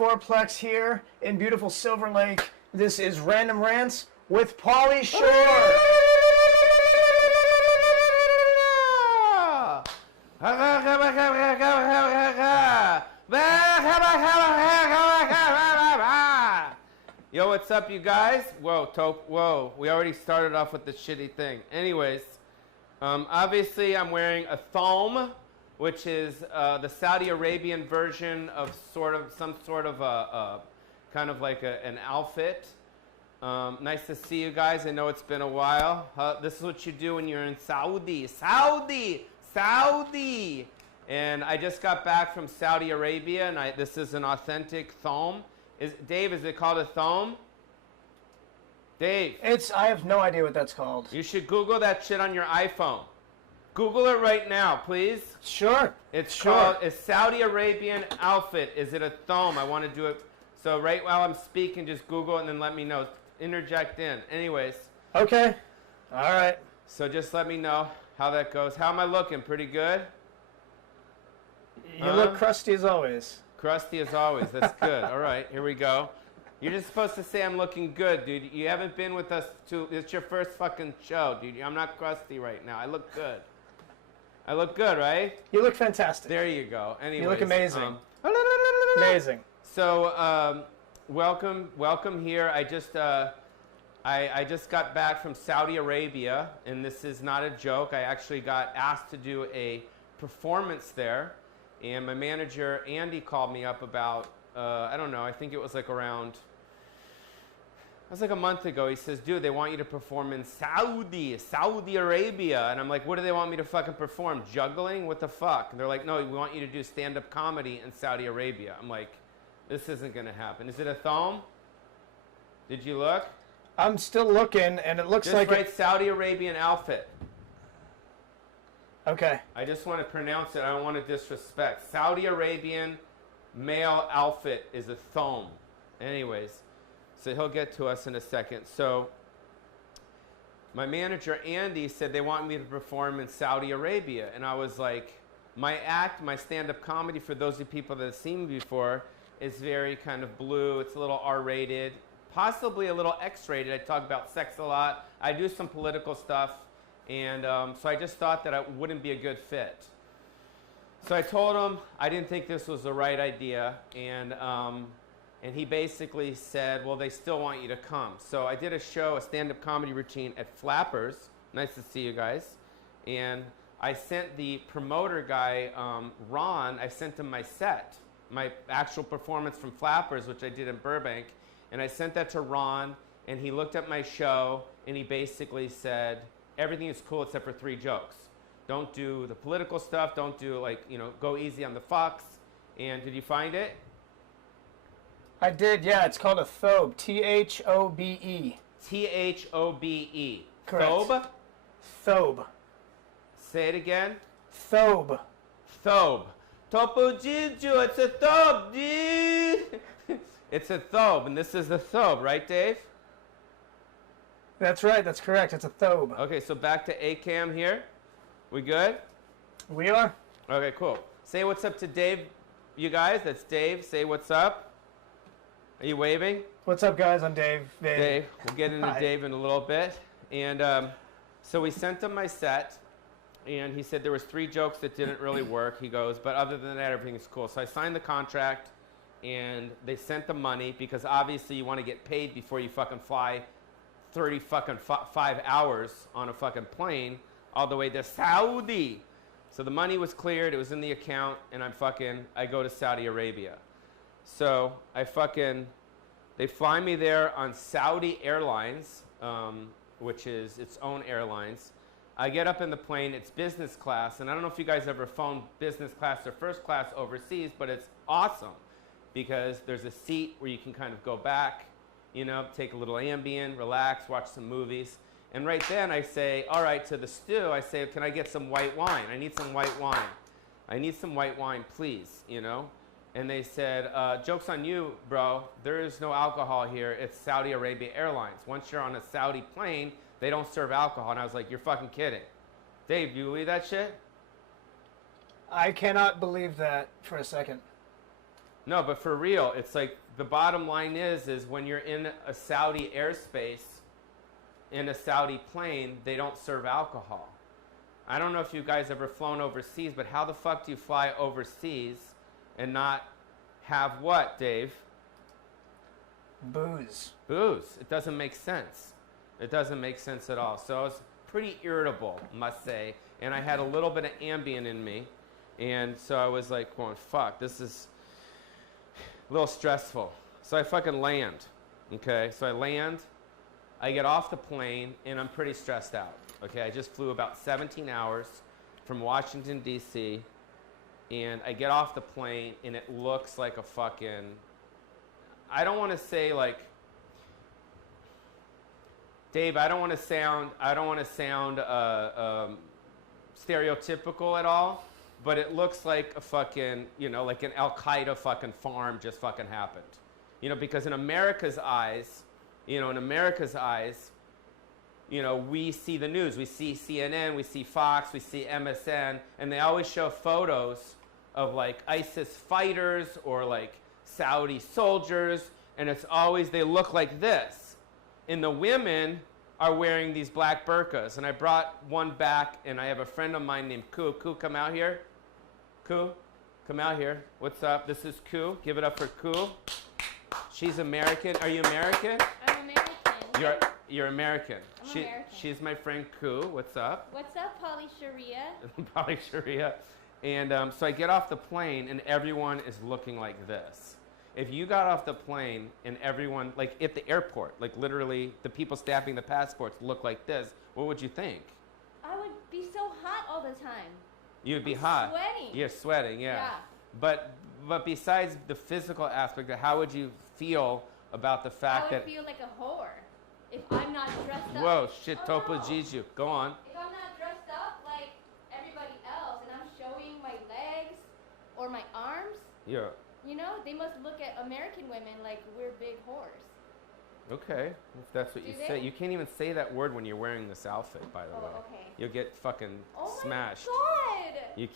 fourplex here in beautiful Silver Lake. This is Random Rants with Pauly Shore. Yo, what's up, you guys? Whoa, we already started off with the shitty thing. Anyways, obviously I'm wearing a thong, which is the Saudi Arabian version of some sort of a kind of like an outfit. Nice to see you guys. I know it's been a while. This is what you do when you're in Saudi. And I just got back from Saudi Arabia, and this is an authentic thong. Dave, is it called a thong? Dave. I have no idea what that's called. You should Google that shit on your iPhone. Google it right now, please. Sure. It's called a Saudi Arabian outfit. Is it a thong? I want to do it. So right while I'm speaking, just Google it and then let me know. Interject in. Anyways. Okay. All right. So just let me know how that goes. How am I looking? Pretty good? You look crusty as always. Crusty as always. That's good. All right. Here we go. You're just supposed to say I'm looking good, dude. You haven't been with us it's your first fucking show, dude. I'm not crusty right now. I look good. I look good, right? You look fantastic. There you go. Anyways, you look amazing. Amazing. So, welcome here. I just got back from Saudi Arabia, and this is not a joke. I actually got asked to do a performance there, and my manager Andy called me up about I don't know. I think it was like around. It was like a month ago. He says, dude, they want you to perform in Saudi Arabia. And I'm like, what do they want me to fucking perform? Juggling? What the fuck? And they're like, no, we want you to do stand-up comedy in Saudi Arabia. I'm like, this isn't going to happen. Is it a thong? Did you look? I'm still looking, and it looks just like... Just write Saudi Arabian outfit. Okay. I just want to pronounce it. I don't want to disrespect. Saudi Arabian male outfit is a thong. Anyways. So he'll get to us in a second. So my manager, Andy, said they want me to perform in Saudi Arabia. And I was like, my act, my stand-up comedy, for those of you people that have seen me before, is very kind of blue. It's a little R-rated, possibly a little X-rated. I talk about sex a lot. I do some political stuff. And so I just thought that it wouldn't be a good fit. So I told him I didn't think this was the right idea. And he basically said, well, they still want you to come. So I did a stand-up comedy routine at Flappers. Nice to see you guys. And I sent the promoter guy, Ron, I sent him my set, my actual performance from Flappers, which I did in Burbank. And I sent that to Ron, and he looked at my show, and he basically said, everything is cool except for 3 jokes. Don't do the political stuff. Don't do, go easy on the fucks. And did you find it? I did, yeah. It's called a thobe. T-H-O-B-E. T-H-O-B-E. Correct. Thobe? Thobe. Say it again. Thobe. Thobe. Topo Jiju, it's a thobe, dude. It's a thobe, and this is the thobe, right, Dave? That's right. That's correct. It's a thobe. Okay, so back to A-Cam here. We good? We are. Okay, cool. Say what's up to Dave, you guys. That's Dave. Say what's up. Are you waving? What's up, guys? I'm Dave. Dave. We'll get into Hi. Dave in a little bit. And so we sent him my set, and he said there was 3 jokes that didn't really work. He goes, but other than that, everything's cool. So I signed the contract, and they sent the money because obviously you want to get paid before you fucking fly 5 hours on a fucking plane all the way to Saudi. So the money was cleared. It was in the account, and I go to Saudi Arabia. So they fly me there on Saudi Airlines, which is its own airlines. I get up in the plane, it's business class, and I don't know if you guys ever flown business class or first class overseas, but it's awesome because there's a seat where you can kind of go back, take a little Ambien, relax, watch some movies. And right then I say, all right, to the stew, I say, can I get some white wine? I need some white wine. I need some white wine, please, And they said, joke's on you, bro. There is no alcohol here. It's Saudi Arabia Airlines. Once you're on a Saudi plane, they don't serve alcohol. And I was like, you're fucking kidding. Dave, do you believe that shit? I cannot believe that for a second. No, but for real, it's like the bottom line is when you're in a Saudi airspace, in a Saudi plane, they don't serve alcohol. I don't know if you guys ever flown overseas, but how the fuck do you fly overseas and not have what, Dave? Booze. Booze. It doesn't make sense. It doesn't make sense at all. So I was pretty irritable, must say, and I had a little bit of Ambien in me, and so I was like going, fuck, this is a little stressful. So I fucking land, okay? So I land, I get off the plane, and I'm pretty stressed out, okay? I just flew about 17 hours from Washington, D.C., and I get off the plane, and it looks like a fucking, I don't want to say like, Dave, I don't want to sound stereotypical at all, but it looks like a fucking, like an Al Qaeda fucking farm just fucking happened. Because in America's eyes, we see the news. We see CNN, we see Fox, we see MSN, and they always show photos of like ISIS fighters or like Saudi soldiers, and it's always, they look like this. And the women are wearing these black burqas. And I brought one back, and I have a friend of mine named Ku. Ku, come out here. Ku, come out here. What's up? This is Ku. Give it up for Ku. She's American. Are you American? I'm American. You're American. I'm American. She's my friend Ku. What's up? What's up, Pauly Sharia? Pauly Sharia. And so I get off the plane, and everyone is looking like this. If you got off the plane and everyone, like at the airport, like literally the people stamping the passports look like this, what would you think? I would be so hot all the time. You'd be I'm hot. Sweating. You're sweating, yeah. Yeah. But besides the physical aspect, how would you feel about the fact that... I would feel like a whore if I'm not dressed up. Whoa, shit, Oh, Topo no. Jiju. Go on. If I'm not dressed up like everybody else and I'm showing my legs or my arms, Yeah. they must look at American women like we're big whores. Okay, if that's what Do you they? say. You can't even say that word when you're wearing this outfit, by the Oh, way. okay. You'll get fucking smashed. Oh my God! You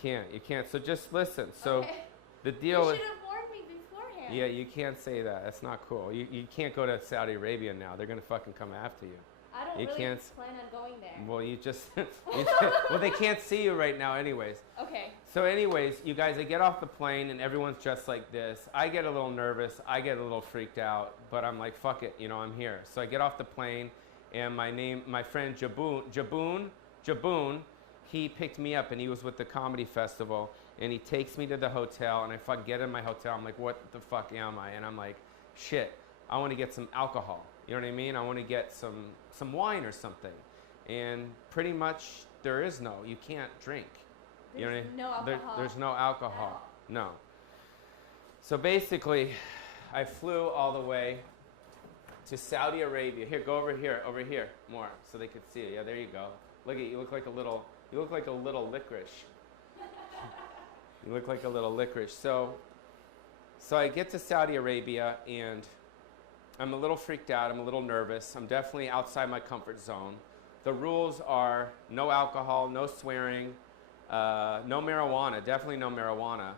can't. So just listen. So Okay. the You deal... should have warned me beforehand. Yeah, you can't say that. That's not cool. You can't go to Saudi Arabia now. They're going to fucking come after you. I don't You really can't- plan on going there. Well, you just... well, they can't see you right now anyways. Okay. So anyways, you guys, I get off the plane and everyone's dressed like this. I get a little nervous. I get a little freaked out. But I'm like, fuck it. I'm here. So I get off the plane and my friend Jaboon, he picked me up and he was with the comedy festival. And he takes me to the hotel and I fucking get in my hotel. I'm like, what the fuck am I? And I'm like, shit, I want to get some alcohol. You know what I mean? I want to get some wine or something. And pretty much you can't drink. You know what I mean? No alcohol. There's no alcohol. No. So basically, I flew all the way to Saudi Arabia. Here, go over here, more, so they could see it. Yeah, there you go. Look at you. You look like a little licorice. You look like a little licorice. So I get to Saudi Arabia and I'm a little freaked out. I'm a little nervous. I'm definitely outside my comfort zone. The rules are no alcohol, no swearing, no marijuana. Definitely no marijuana,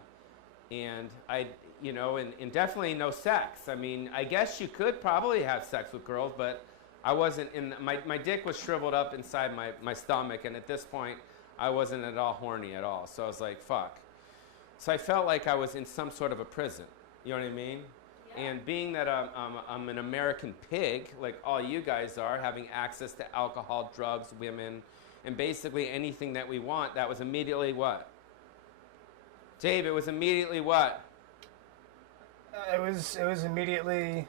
and and definitely no sex. I mean, I guess you could probably have sex with girls, but I wasn't in. My dick was shriveled up inside my stomach, and at this point, I wasn't at all horny at all. So I was like, fuck. So I felt like I was in some sort of a prison. You know what I mean? Yeah. And being that I'm an American pig, like all you guys are, having access to alcohol, drugs, women, and basically anything that we want, that was immediately what? Dave, it was immediately what? It was immediately.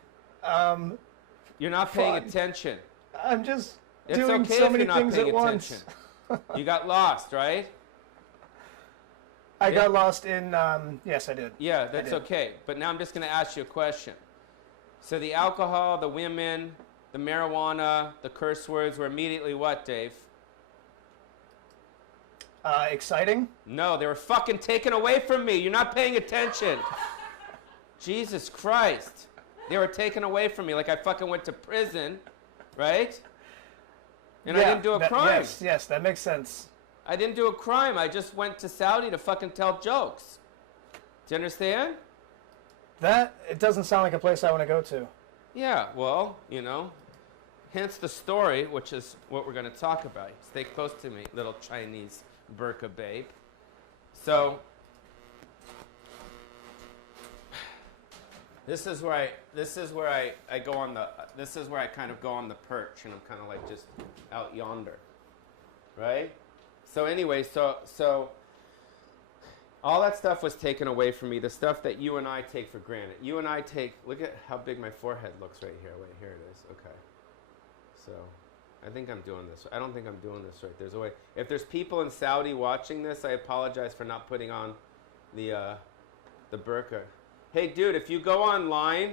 You're not paying fun. attention. I'm just It's doing okay so if many you're not things paying at once. attention. You got lost, right? I got lost in. Yes, I did. Yeah, that's did. okay. But now I'm just going to ask you a question. So the alcohol, the women, the marijuana, the curse words were immediately what, Dave? Exciting. No, they were fucking taken away from me. You're not paying attention. Jesus Christ. They were taken away from me like I fucking went to prison, right? And I didn't do a crime. Yes, that makes sense. I didn't do a crime. I just went to Saudi to fucking tell jokes. Do you understand? It doesn't sound like a place I want to go to. Yeah, well, you know, hence the story, which is what we're going to talk about. Stay close to me, little Chinese burqa babe. So, this is where I go on the, this is where I kind of go on the perch, and I'm kind of like just out yonder, right? So anyway, so all that stuff was taken away from me, the stuff that you and I take for granted. You and I take, look at how big my forehead looks right here. Wait, here it is. Okay. So I think I'm doing this. I don't think I'm doing this right. There's a way. If there's people in Saudi watching this, I apologize for not putting on the burqa. Hey, dude, if you go online,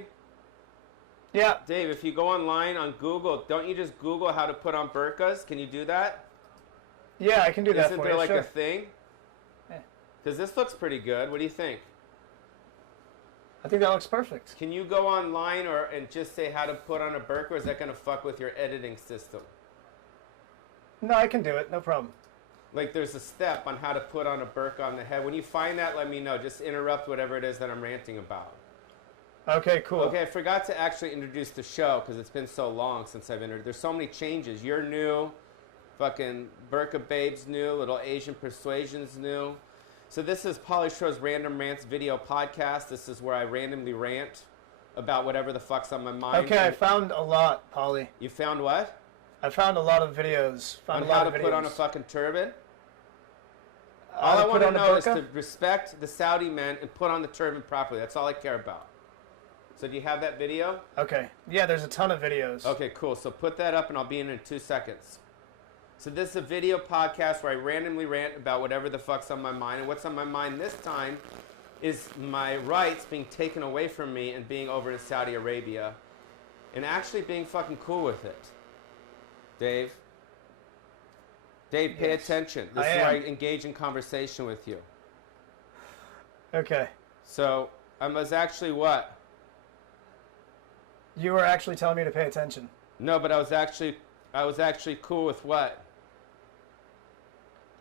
Yeah. Dave, if you go online on Google, don't you just Google how to put on burqas? Can you do that? Yeah, I can do that Isn't for there you. like Sure. a thing? Yeah. Because this looks pretty good. What do you think? I think that looks perfect. Can you go online and just say how to put on a burqa, or is that going to fuck with your editing system? No, I can do it. No problem. Like there's a step on how to put on a burqa on the head. When you find that, let me know. Just interrupt whatever it is that I'm ranting about. Okay, cool. Okay, I forgot to actually introduce the show because it's been so long since I've introduced. There's so many changes. You're new. Fucking burqa babes new. Little Asian persuasion's new. So this is Pauly Show's Random Rants video podcast. This is where I randomly rant about whatever the fuck's on my mind. Okay, I found a lot, Pauly. You found what? I found a lot of videos. On Found a lot how of to videos. put on a fucking turban? How All to I put want to on a know is burqa? to respect the Saudi men and put on the turban properly. That's all I care about. So do you have that video? Okay. Yeah, there's a ton of videos. Okay, cool. So put that up and I'll be in 2 seconds. So this is a video podcast where I randomly rant about whatever the fuck's on my mind. And what's on my mind this time is my rights being taken away from me and being over in Saudi Arabia and actually being fucking cool with it. Dave? Dave, pay Yes. attention. This I is where I am. engage in conversation with you. Okay. So I was actually what? You were actually telling me to pay attention. No, but I was actually cool with what?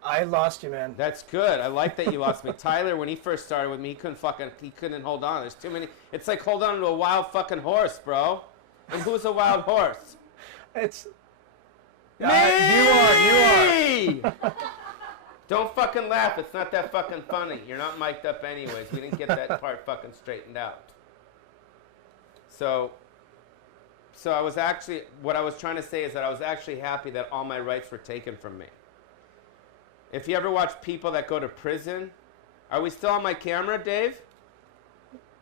I lost you, man. That's good. I like that you lost me. Tyler, when he first started with me, he couldn't hold on. There's too many. It's like hold on to a wild fucking horse, bro. And who's a wild horse? It's... Me! You are. Don't fucking laugh. It's not that fucking funny. You're not mic'd up anyways. We didn't get that part fucking straightened out. So I was actually, what I was trying to say is that I was actually happy that all my rights were taken from me. If you ever watch people that go to prison, are we still on my camera, Dave?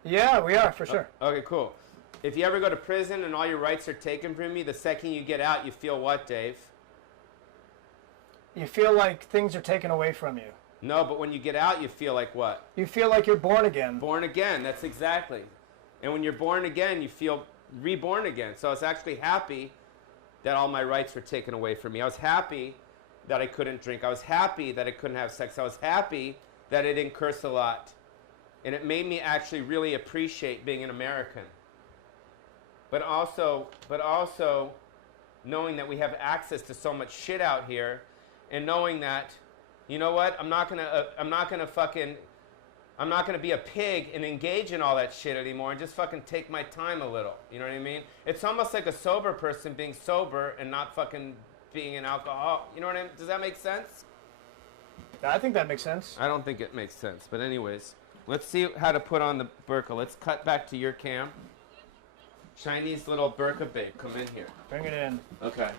Yeah, we are, for sure. Okay, cool. If you ever go to prison and all your rights are taken from you, the second you get out, you feel what, Dave? You feel like things are taken away from you. No, but when you get out, you feel like what? You feel like you're born again. Born again, that's exactly. And when you're born again, you feel reborn again. So I was actually happy that all my rights were taken away from me. I was happy that I couldn't drink. I was happy that I couldn't have sex. I was happy that I didn't curse a lot. And it made me actually really appreciate being an American. But also knowing that we have access to so much shit out here, and knowing that, you know what, I'm not gonna be a pig and engage in all that shit anymore and just fucking take my time a little. You know what I mean? It's almost like a sober person being sober and not fucking being an alcoholic. You know what I mean? Does that make sense? I think that makes sense. I don't think it makes sense. But anyways, let's see how to put on the burqa. Let's cut back to your cam. Chinese little burqa babe, come in here. Bring it in. Okay.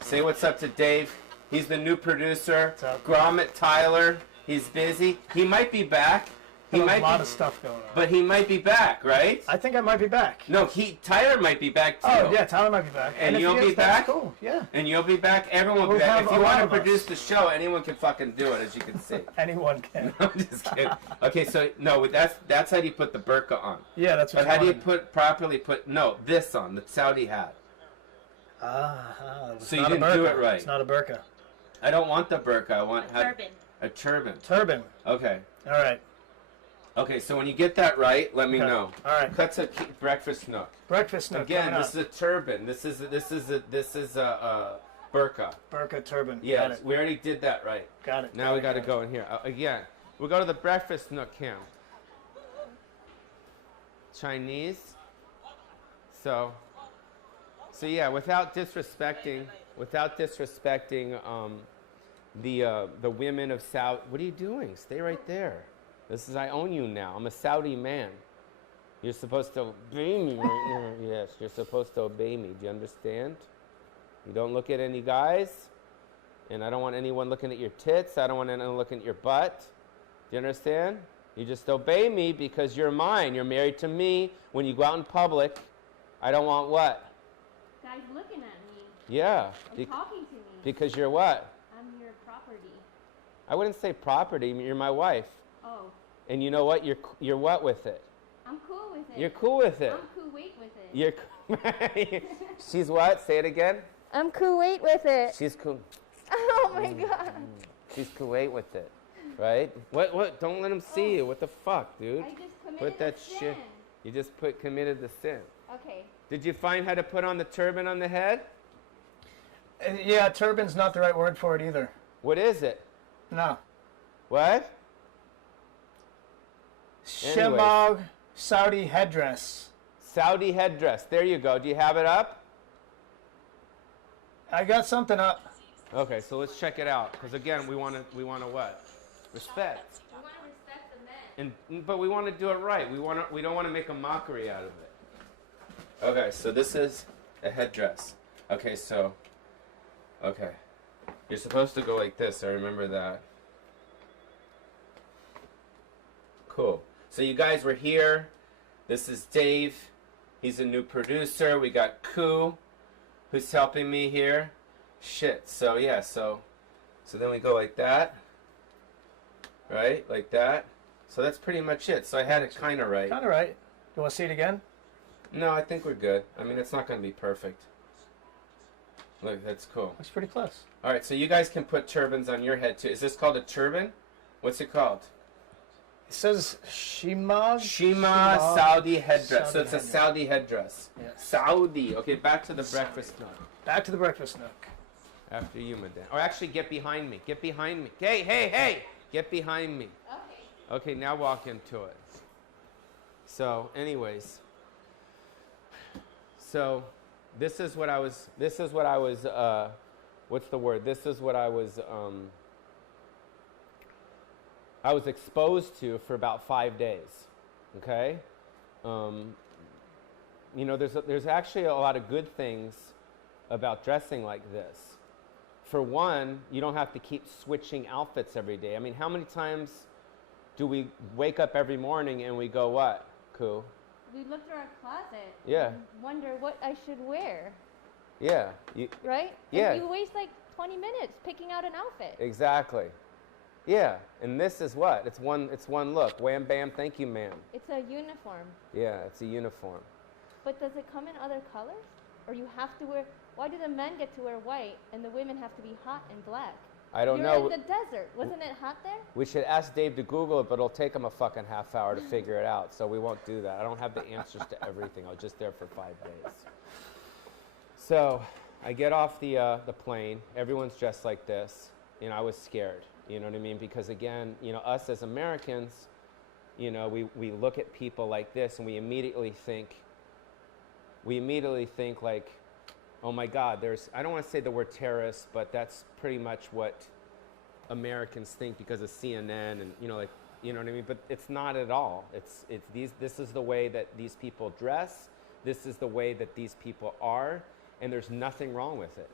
Say what's up to Dave. He's the new producer. What's up? Gromit Tyler. He's busy. He might be back. He There's might a lot be, of stuff going on. but he might be back, right? I think I might be back. No, Tyler might be back too. Oh, yeah, Tyler might be back. And if you'll he be is, that's back? Cool, yeah. And you'll be back. Everyone will We'll be back. have If a you lot want to of us. produce the show, anyone can fucking do it, as you can see. Anyone can. I'm just kidding. Okay, so no, that's how you put the burqa on. Yeah, that's what But how do you wanted. put this on, the Saudi hat? It's So you not a didn't do burqa. it right. It's not a burqa. I don't want the burqa. I want Turban. a turban. Turban. Okay. All right. Okay, so when you get that right, let me Okay. know. All right. Cut to breakfast nook. Breakfast nook Again, coming this is a turban. This is a burqa. Burqa turban. Yes, Got it. we already did that right. Got it. Now we got to go in here again. We'll go to the breakfast nook cam. Chinese. So yeah, without disrespecting the women of Saudi. What are you doing? Stay right there. This is, I own you now. I'm a Saudi man. You're supposed to obey me right now. Yes, you're supposed to obey me. Do you understand? You don't look at any guys, and I don't want anyone looking at your tits. I don't want anyone looking at your butt. Do you understand? You just obey me because you're mine. You're married to me. When you go out in public, I don't want what? Guys looking at me. Yeah. Or talking to me. Because you're what? I'm your property. I wouldn't say property. You're my wife. Oh. And you know what? You're what with it? I'm cool with it. You're cool with it. I'm Kuwait with it. You're. She's what? Say it again. I'm Kuwait with it. She's cool. Oh my God. She's Kuwait with it, right? What? Don't let him see you. What the fuck, dude? I just committed Put that a sin. shit. You just committed the sin. Okay. Did you find how to put on the turban on the head? Yeah, turban's not the right word for it either. What is it? No. What? Shemagh Saudi headdress. Saudi headdress. There you go. Do you have it up? I got something up. Okay, so let's check it out. Because again, we want to what? Respect. We want to respect the men. But we want to do it right. We don't want to make a mockery out of it. Okay, so this is a headdress. Okay. You're supposed to go like this. I remember that. Cool. So you guys were here. This is Dave. He's a new producer. We got Koo, who's helping me here. Shit. So yeah. So then we go like that. Right? Like that. So that's pretty much it. So I had it kind of right. Kind of right. You want to see it again? No, I think we're good. I mean, it's not going to be perfect. Look, that's cool. Looks pretty close. All right, so you guys can put turbans on your head too. Is this called a turban? What's it called? It says Shemagh. Saudi headdress. Saudi So it's a headdress. Saudi headdress. Yes. Saudi. Okay, back to the breakfast nook. Back to the breakfast nook. After you, madame. Or actually, get behind me. Get behind me. Hey! Get behind me. Okay. Okay, now walk into it. So, anyways. So, this is what I was, what's the word? This is what I was exposed to for about 5 days, okay? You know, there's actually a lot of good things about dressing like this. For one, you don't have to keep switching outfits every day. I mean, how many times do we wake up every morning and we go, what, Koo? We look through our closet. Yeah. And wonder what I should wear. Yeah. Right? Yeah. And you waste like 20 minutes picking out an outfit. Exactly. Yeah. And this is what? It's one look. Wham, bam, thank you, ma'am. It's a uniform. Yeah, it's a uniform. But does it come in other colors? Or you have to wear, why do the men get to wear white and the women have to be hot and black? I don't You're know. in the desert. Wasn't it hot there? We should ask Dave to Google it, but it'll take him a fucking half hour to figure it out. So we won't do that. I don't have the answers to everything. I was just there for 5 days. So I get off the plane. Everyone's dressed like this. You know, I was scared. You know what I mean? Because again, you know, us as Americans, you know, we look at people like this and we immediately think like, oh my God, I don't want to say the word terrorist, but that's pretty much what Americans think because of CNN and, you know, like, you know what I mean? But it's not at all. This is the way that these people dress. This is the way that these people are, and there's nothing wrong with it.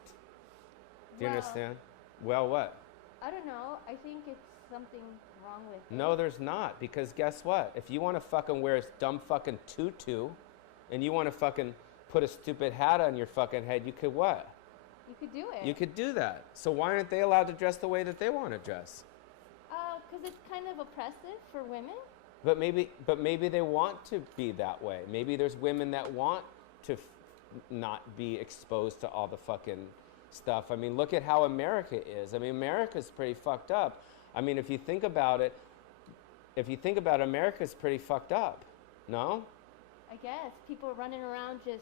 Do you understand? Well, what? I don't know. I think it's something wrong with it. No, there's not, because guess what? If you want to fucking wear a dumb fucking tutu, and you want to fucking put a stupid hat on your fucking head, you could what? You could do it. You could do that. So why aren't they allowed to dress the way that they want to dress? Because it's kind of oppressive for women. But maybe they want to be that way. Maybe there's women that want to not be exposed to all the fucking stuff. I mean, look at how America is. I mean, America's pretty fucked up. I mean, if you think about it, America's pretty fucked up. No? I guess people running around just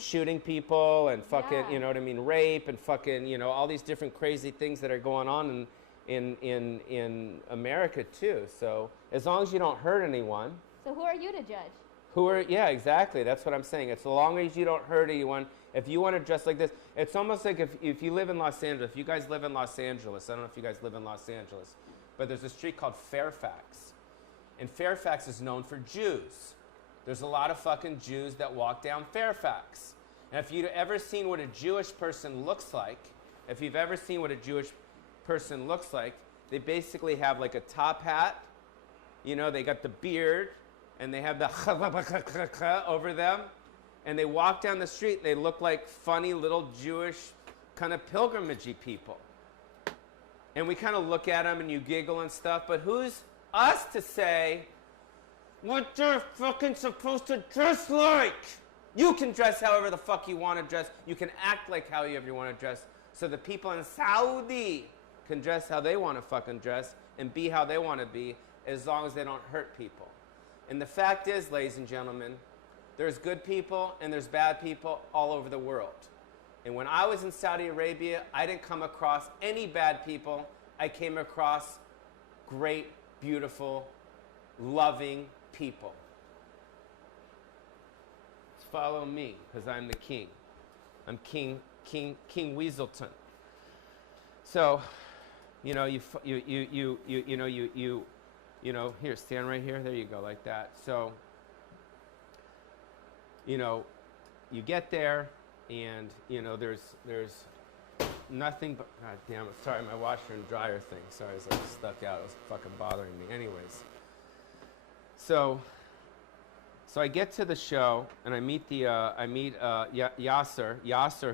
shooting people and fucking, Yeah. you know what I mean, rape and fucking, you know, all these different crazy things that are going on in America too. So as long as you don't hurt anyone. So who are you to judge? Yeah, exactly. That's what I'm saying. As long as you don't hurt anyone, if you want to dress like this, it's almost like if you live in Los Angeles, if you guys live in Los Angeles, I don't know if you guys live in Los Angeles, but there's a street called Fairfax. And Fairfax is known for Jews. There's a lot of fucking Jews that walk down Fairfax. And if you've ever seen what a Jewish person looks like, they basically have like a top hat, you know, they got the beard, and they have the over them, and they walk down the street, and they look like funny little Jewish kind of pilgrimagey people. And we kind of look at them, and you giggle and stuff, but who's us to say what they're fucking supposed to dress like? You can dress however the fuck you want to dress. You can act like however you want to dress. So the people in Saudi can dress how they want to fucking dress and be how they want to be, as long as they don't hurt people. And the fact is, ladies and gentlemen, there's good people and there's bad people all over the world. And when I was in Saudi Arabia, I didn't come across any bad people. I came across great, beautiful, loving people. Follow me, because I'm the king. I'm King Weaselton. So, you know, here, stand right here. There you go, like that. So, you know, you get there, and you know, there's nothing but, god damn it, sorry, my washer and dryer thing. Sorry, it's like stuck out. It was fucking bothering me. Anyways, so I get to the show, and I meet Yasser,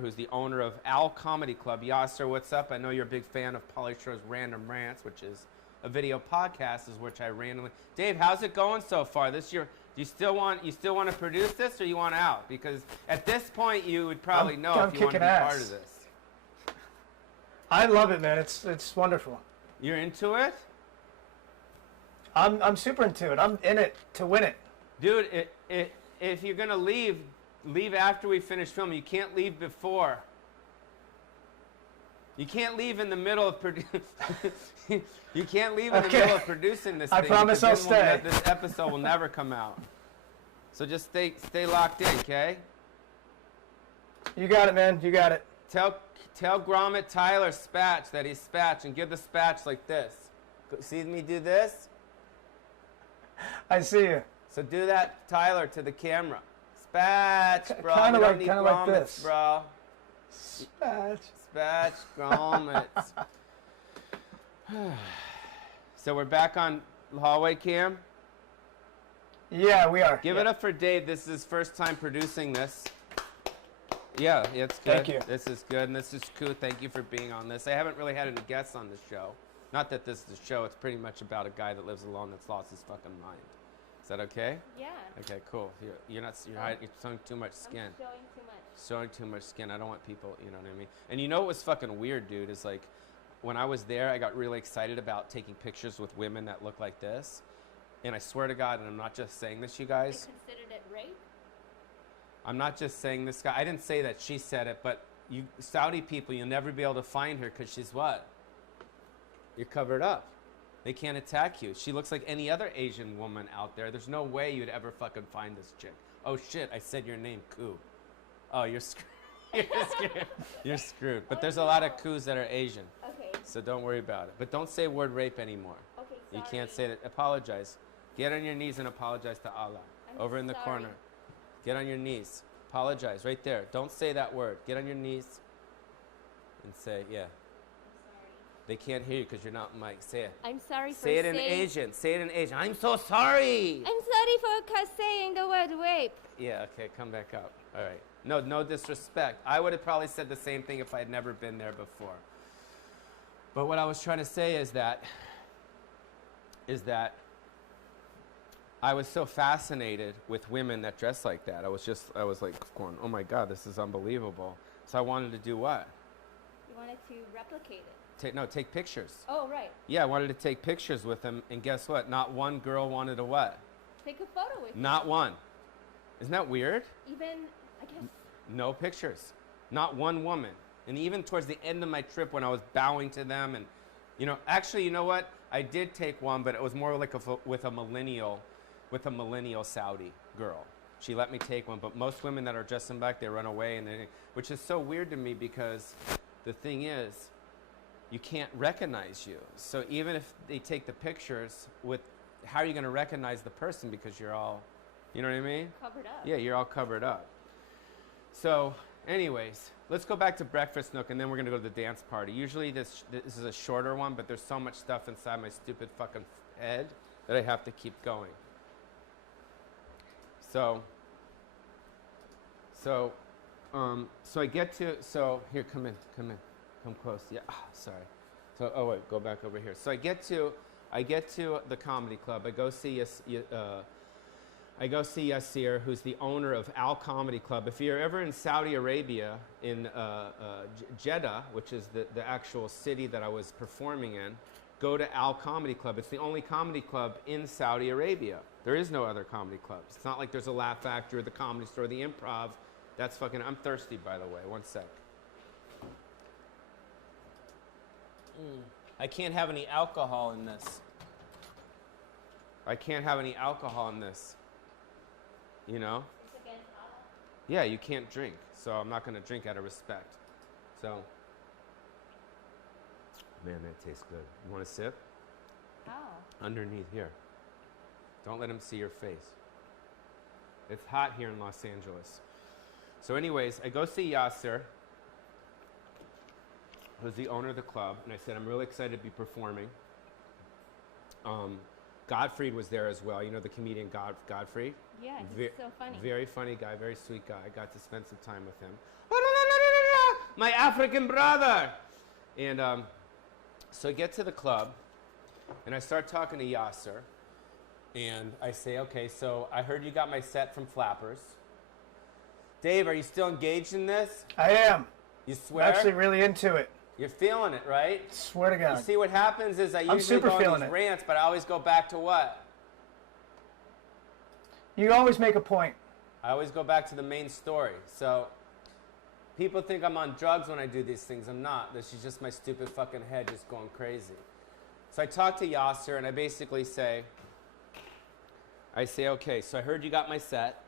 who's the owner of Al Comedy Club. Yasser, what's up? I know you're a big fan of Pauly Show's Random Rants, which is a video podcast, is which I randomly. Dave, how's it going so far? This year, do you still want to produce this, or you want out? Because at this point, you would probably know if you want to be part of this. I love it, man. It's wonderful. You're into it? I'm super into it. I'm in it to win it. Dude, if you're going to leave after we finish filming. You can't leave before. You can't leave in the middle of You can't leave in the middle of producing this thing. I promise I'll stay. This episode will never come out. So just stay locked in, okay? You got it, man. You got it. Tell Gromit Tyler Spatch that he's Spatch, and give the Spatch like this. See me do this? I see you. So do that, Tyler, to the camera. Spatch, bro. Kind of like like this, bro. Spatch. Spatch, grommets. So we're back on hallway cam. Yeah, we are. Give it up for Dave. This is his first time producing this. Yeah, it's good. Thank you. This is good, and this is cool. Thank you for being on this. I haven't really had any guests on this show. Not that this is a show. It's pretty much about a guy that lives alone that's lost his fucking mind. Is that okay? Yeah. Okay, cool. You're showing too much skin. I'm showing too much. Showing too much skin. I don't want people, you know what I mean? And you know what was fucking weird, dude, is like, when I was there, I got really excited about taking pictures with women that look like this. And I swear to God, and I'm not just saying this, you guys. They considered it rape? I'm not just saying this guy. I didn't say that she said it, but you Saudi people, you'll never be able to find her because she's what? You're covered up. They can't attack you. She looks like any other Asian woman out there. There's no way you'd ever fucking find this chick. Oh shit, I said your name, Koo. Oh, you're screwed. You're screwed. But there's a lot of Koos that are Asian. Okay. So don't worry about it. But don't say word rape anymore. Okay, sorry. You can't say that. Apologize. Get on your knees and apologize to Allah. Over in the corner. Get on your knees. Apologize right there. Don't say that word. Get on your knees and say, yeah. They can't hear you because you're not mic. Say it. I'm sorry for saying... Say it in Asian. Say it in Asian. I'm so sorry. I'm sorry for saying the word rape. Yeah, okay, come back up. All right. No disrespect. I would have probably said the same thing if I had never been there before. But what I was trying to say is that I was so fascinated with women that dress like that. I was like going, oh my God, this is unbelievable. So I wanted to do what? You wanted to replicate it. Take pictures. Oh, right. Yeah, I wanted to take pictures with them, and guess what? Not one girl wanted to what? Take a photo with you. Not one. Isn't that weird? Even, I guess. No pictures. Not one woman. And even towards the end of my trip when I was bowing to them and, actually, you know what? I did take one, but it was more like with a millennial Saudi. girl. She let me take one, but most women that are dressed in black, they run away, which is so weird to me because the thing is, you can't recognize you. So even if they take the pictures, how are you going to recognize the person because you're all, you know what I mean? Covered up. Yeah, you're all covered up. So anyways, let's go back to Breakfast Nook, and then we're going to go to the dance party. Usually this is a shorter one, but there's so much stuff inside my stupid fucking head that I have to keep going. So I get to, here, come come close. Yeah, sorry. So, oh wait, go back over here. So I get to the comedy club. I go see Yasir, who's the owner of Al Comedy Club. If you're ever in Saudi Arabia, in Jeddah, which is the actual city that I was performing in, go to Al Comedy Club. It's the only comedy club in Saudi Arabia. There is no other comedy clubs. It's not like there's a Laugh Factory or the Comedy Store, the Improv. That's fucking, I'm thirsty, by the way. One sec. I can't have any alcohol in this. I can't have any alcohol in this. You know? It's against Allah. Yeah, you can't drink. So I'm not going to drink out of respect. So, man, that tastes good. You want a sip? How? Underneath here. Don't let him see your face. It's hot here in Los Angeles. So anyways, I go see Yasser, who's the owner of the club, and I said, I'm really excited to be performing. Godfrey was there as well. You know the comedian Godfrey? Yeah, he's so funny. Very funny guy, very sweet guy. I got to spend some time with him. My African brother! And so I get to the club, and I start talking to Yasser, and I say, okay, so I heard you got my set from Flappers. Dave, are you still engaged in this? I am. You swear? I'm actually really into it. You're feeling it, right? Swear to God. You see what happens is I usually super go on feeling these it. rants, but I always go back to what? You always make a point. I always go back to the main story. So people think I'm on drugs when I do these things. I'm not. This is just my stupid fucking head just going crazy. So I talk to Yasser and I basically say, okay, so I heard you got my set.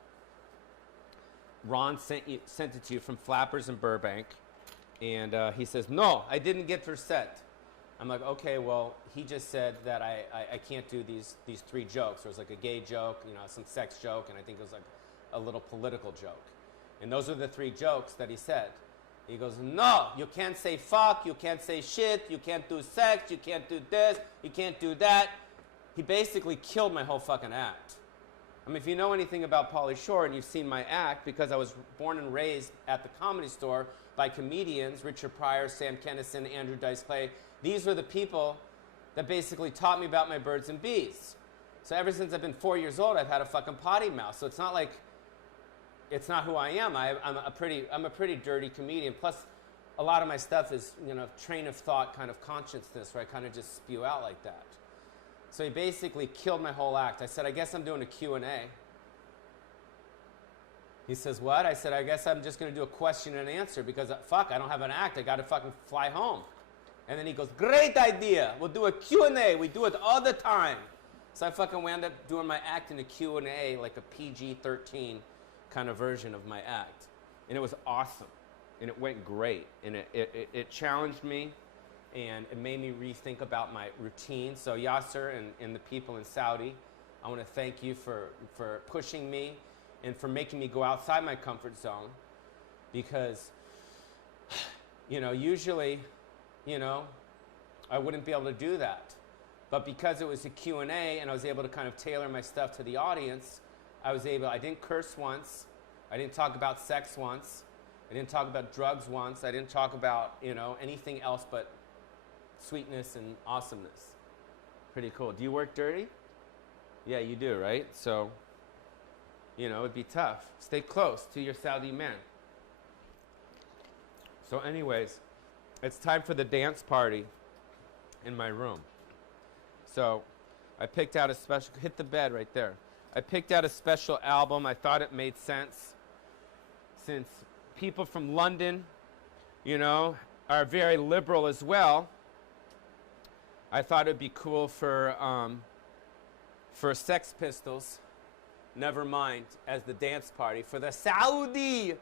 Ron sent it to you from Flappers in Burbank. And he says, no, I didn't get your set. I'm like, okay, well, he just said that I can't do these three jokes. There was like a gay joke, you know, some sex joke, and I think it was like a little political joke. And those are the three jokes that he said. He goes, no, you can't say fuck, you can't say shit, you can't do sex, you can't do this, you can't do that. He basically killed my whole fucking act. I mean, if you know anything about Pauly Shore and you've seen my act, because I was born and raised at the Comedy Store by comedians, Richard Pryor, Sam Kinison, Andrew Dice Clay. These were the people that basically taught me about my birds and bees. So ever since I've been 4 years old, I've had a fucking potty mouth. So it's not like, it's not who I am. I'm a pretty dirty comedian. Plus, a lot of my stuff is, you know, train of thought kind of consciousness, where I kind of just spew out like that. So he basically killed my whole act. I said, I guess I'm doing a Q&A. He says, what? I said, I guess I'm just going to do a question and answer because, fuck, I don't have an act. I got to fucking fly home. And then he goes, great idea. We'll do a Q&A. We do it all the time. So I fucking wound up doing my act in a Q&A, like a PG-13 kind of version of my act. And it was awesome. And it went great. And it challenged me. And it made me rethink about my routine. So Yasser and the people in Saudi, I want to thank you for pushing me and for making me go outside my comfort zone. Because, you know, usually, you know, I wouldn't be able to do that. But because it was a Q&A and I was able to kind of tailor my stuff to the audience, I didn't curse once. I didn't talk about sex once. I didn't talk about drugs once. I didn't talk about, you know, anything else but sweetness and awesomeness. Pretty cool. Do you work dirty? Yeah, you do, right? So, you know, it'd be tough. Stay close to your Saudi man. So anyways, it's time for the dance party in my room. So I picked out a special, hit the bed right there. I picked out a special album. I thought it made sense since people from London, you know, are very liberal as well. I thought it'd be cool for Sex Pistols Never Mind as the dance party for the Saudi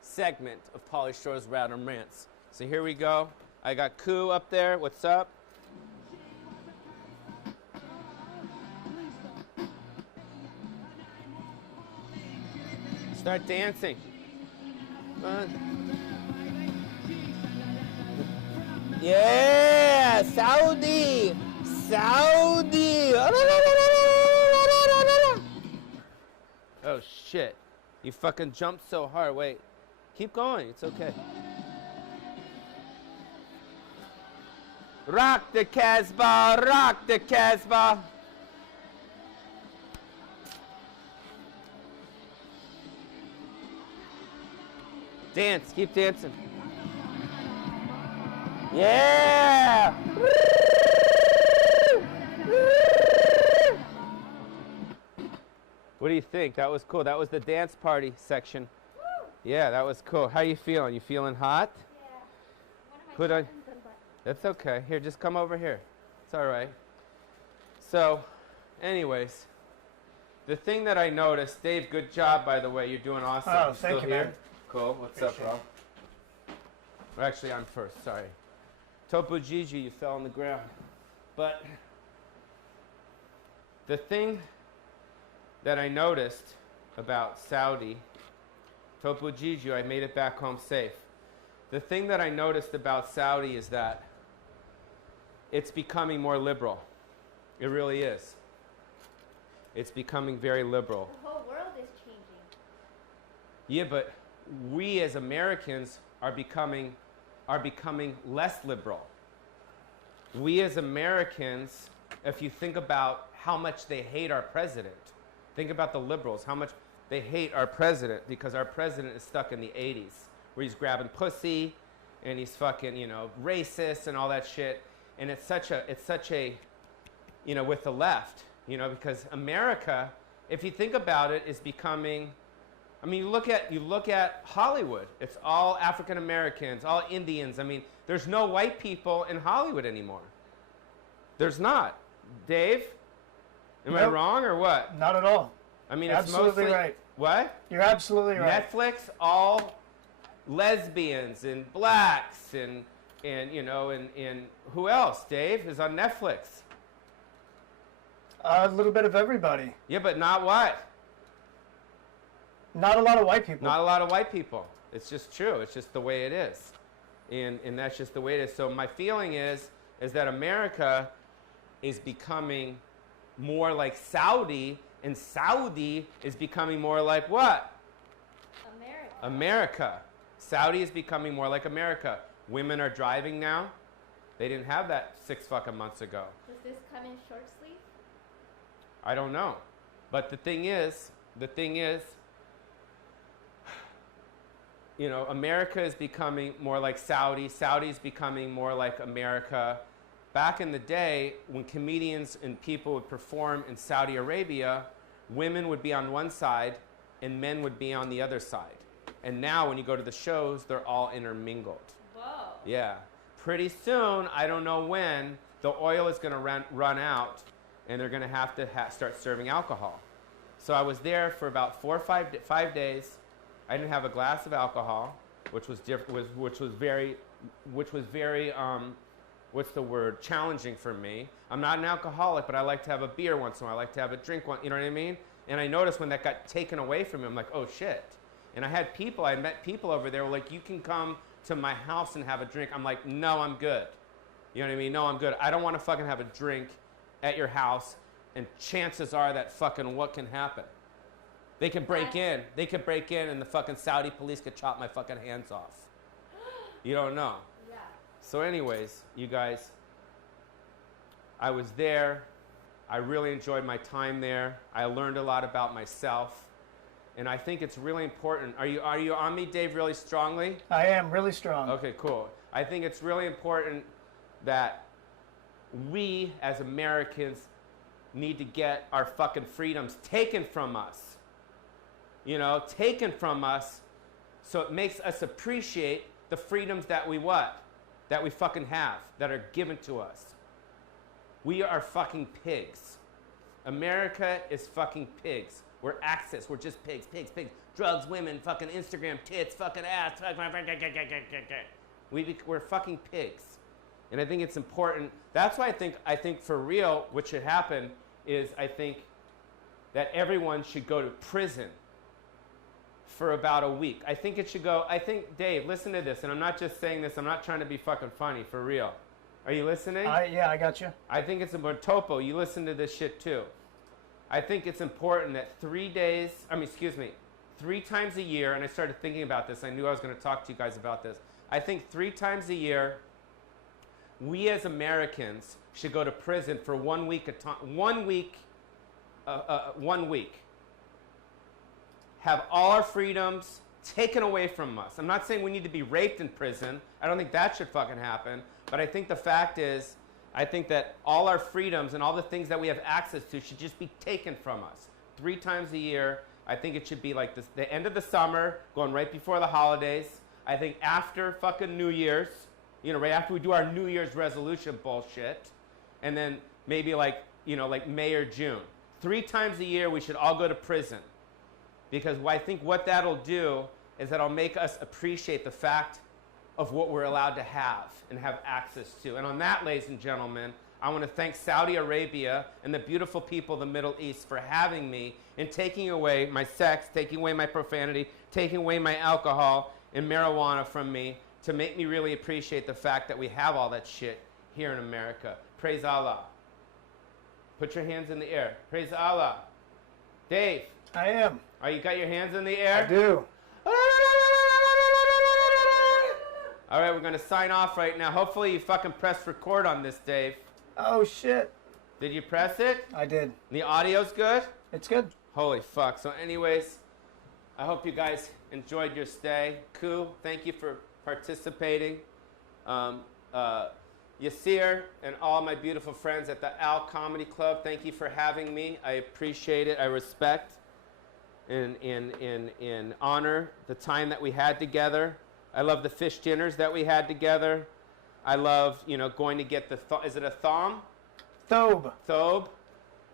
segment of Pauly Shore's Random Rants. So here we go. I got Koo up there. What's up? Start dancing. Yeah, Saudi, Saudi. Oh shit! You fucking jumped so hard. Wait, keep going. It's okay. Rock the Casbah, rock the Casbah. Dance, keep dancing. Yeah! What do you think? That was cool. That was the dance party section. Yeah, that was cool. How you feeling? You feeling hot? Yeah. Put on. That's okay. Here, just come over here. It's all right. So, anyways, the thing that I noticed, Dave, good job, by the way. You're doing awesome. Oh, thank you, man. Cool. What's up, bro? Or actually, I'm first. Sorry. Topo Gigi, you fell on the ground. But the thing that I noticed about Saudi, Topo Gigi, I made it back home safe. The thing that I noticed about Saudi is that it's becoming more liberal. It really is. It's becoming very liberal. The whole world is changing. Yeah, but we as Americans are becoming less liberal. We as Americans, if you think about how much they hate our president, think about the liberals, how much they hate our president because our president is stuck in the 80s where he's grabbing pussy and he's fucking, racist and all that shit. And it's such a, with the left, because America, if you think about it, is becoming, I mean, you look at Hollywood. It's all African Americans, all Indians. I mean, there's no white people in Hollywood anymore. There's not. Dave, am I Nope. wrong or what? Not at all. I mean, You're it's absolutely mostly right. What? You're absolutely right. Netflix, all lesbians and blacks and who else? Dave is on Netflix. A little bit of everybody. Yeah, but not what? Not a lot of white people. Not a lot of white people. It's just true. It's just the way it is. And that's just the way it is. So my feeling is that America is becoming more like Saudi, and Saudi is becoming more like what? America. America. Saudi is becoming more like America. Women are driving now. They didn't have that 6 fucking months ago. Does this come in short sleeve? I don't know. But the thing is, America is becoming more like Saudi. Saudi is becoming more like America. Back in the day, when comedians and people would perform in Saudi Arabia, women would be on one side and men would be on the other side. And now when you go to the shows, they're all intermingled. Whoa. Yeah. Pretty soon, I don't know when, the oil is going to run out and they're going to have to start serving alcohol. So I was there for about 4 or 5 days. I didn't have a glass of alcohol, which was very what's the word? Challenging for me. I'm not an alcoholic, but I like to have a beer once in a while. I like to have a drink once, you know what I mean? And I noticed when that got taken away from me, I'm like, oh shit. And I met people over there who were like, you can come to my house and have a drink. I'm like, no, I'm good. You know what I mean? No, I'm good. I don't want to fucking have a drink at your house, and chances are that fucking what can happen? They could break in. They could break in and the fucking Saudi police could chop my fucking hands off. You don't know. Yeah. So anyways, you guys, I was there. I really enjoyed my time there. I learned a lot about myself. And I think it's really important. Are you on me, Dave, really strongly? I am really strong. Okay, cool. I think it's really important that we as Americans need to get our fucking freedoms taken from us. Taken from us, so it makes us appreciate the freedoms that we fucking have, that are given to us. We are fucking pigs. America is fucking pigs. We're access. We're just pigs, pigs, pigs. Drugs, women, fucking Instagram, tits, fucking ass. We're fucking pigs. And I think it's important. That's why I think for real, what should happen is I think that everyone should go to prison for about a week. I think it should go, Dave, listen to this. And I'm not just saying this. I'm not trying to be fucking funny, for real. Are you listening? Yeah, I got you. I think it's important. Topo, you listen to this shit too. I think it's important that 3 times a year, and I started thinking about this. I knew I was going to talk to you guys about this. I think 3 times a year, we as Americans should go to prison for 1 week. 1 week. 1 week. Have all our freedoms taken away from us. I'm not saying we need to be raped in prison. I don't think that should fucking happen. But I think the fact is, I think that all our freedoms and all the things that we have access to should just be taken from us 3 times a year. I think it should be like this, the end of the summer, going right before the holidays. I think after fucking New Year's, right after we do our New Year's resolution bullshit, and then maybe like May or June. 3 times a year, we should all go to prison. Because I think what that'll do is that'll make us appreciate the fact of what we're allowed to have and have access to. And on that, ladies and gentlemen, I want to thank Saudi Arabia and the beautiful people of the Middle East for having me and taking away my sex, taking away my profanity, taking away my alcohol and marijuana from me to make me really appreciate the fact that we have all that shit here in America. Praise Allah. Put your hands in the air. Praise Allah. Dave. I am. Oh, you got your hands in the air? I do. All right, we're going to sign off right now. Hopefully you fucking pressed record on this, Dave. Oh, shit. Did you press it? I did. The audio's good? It's good. Holy fuck. So anyways, I hope you guys enjoyed your stay. Ku, thank you for participating. Yasir and all my beautiful friends at the Al Comedy Club, thank you for having me. I appreciate it. I respect and honor the time that we had together. I love the fish dinners that we had together. I love, going to get the, is it a thom? Thobe. Thobe.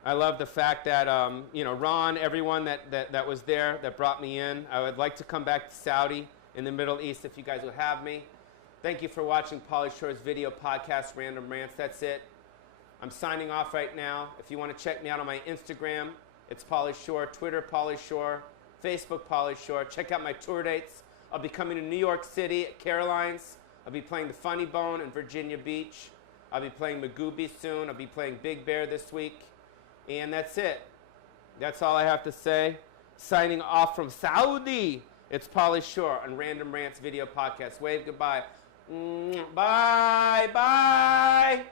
I love the fact that, Ron, everyone that was there, that brought me in. I would like to come back to Saudi in the Middle East if you guys would have me. Thank you for watching Pauly Shore's video podcast, Random Rants. That's it. I'm signing off right now. If you want to check me out on my Instagram, it's Pauly Shore, Twitter, Pauly Shore, Facebook, Pauly Shore. Check out my tour dates. I'll be coming to New York City at Caroline's. I'll be playing the Funny Bone in Virginia Beach. I'll be playing Magooby soon. I'll be playing Big Bear this week. And that's it. That's all I have to say. Signing off from Saudi, it's Pauly Shore on Random Rants video podcast. Wave goodbye. Bye. Bye.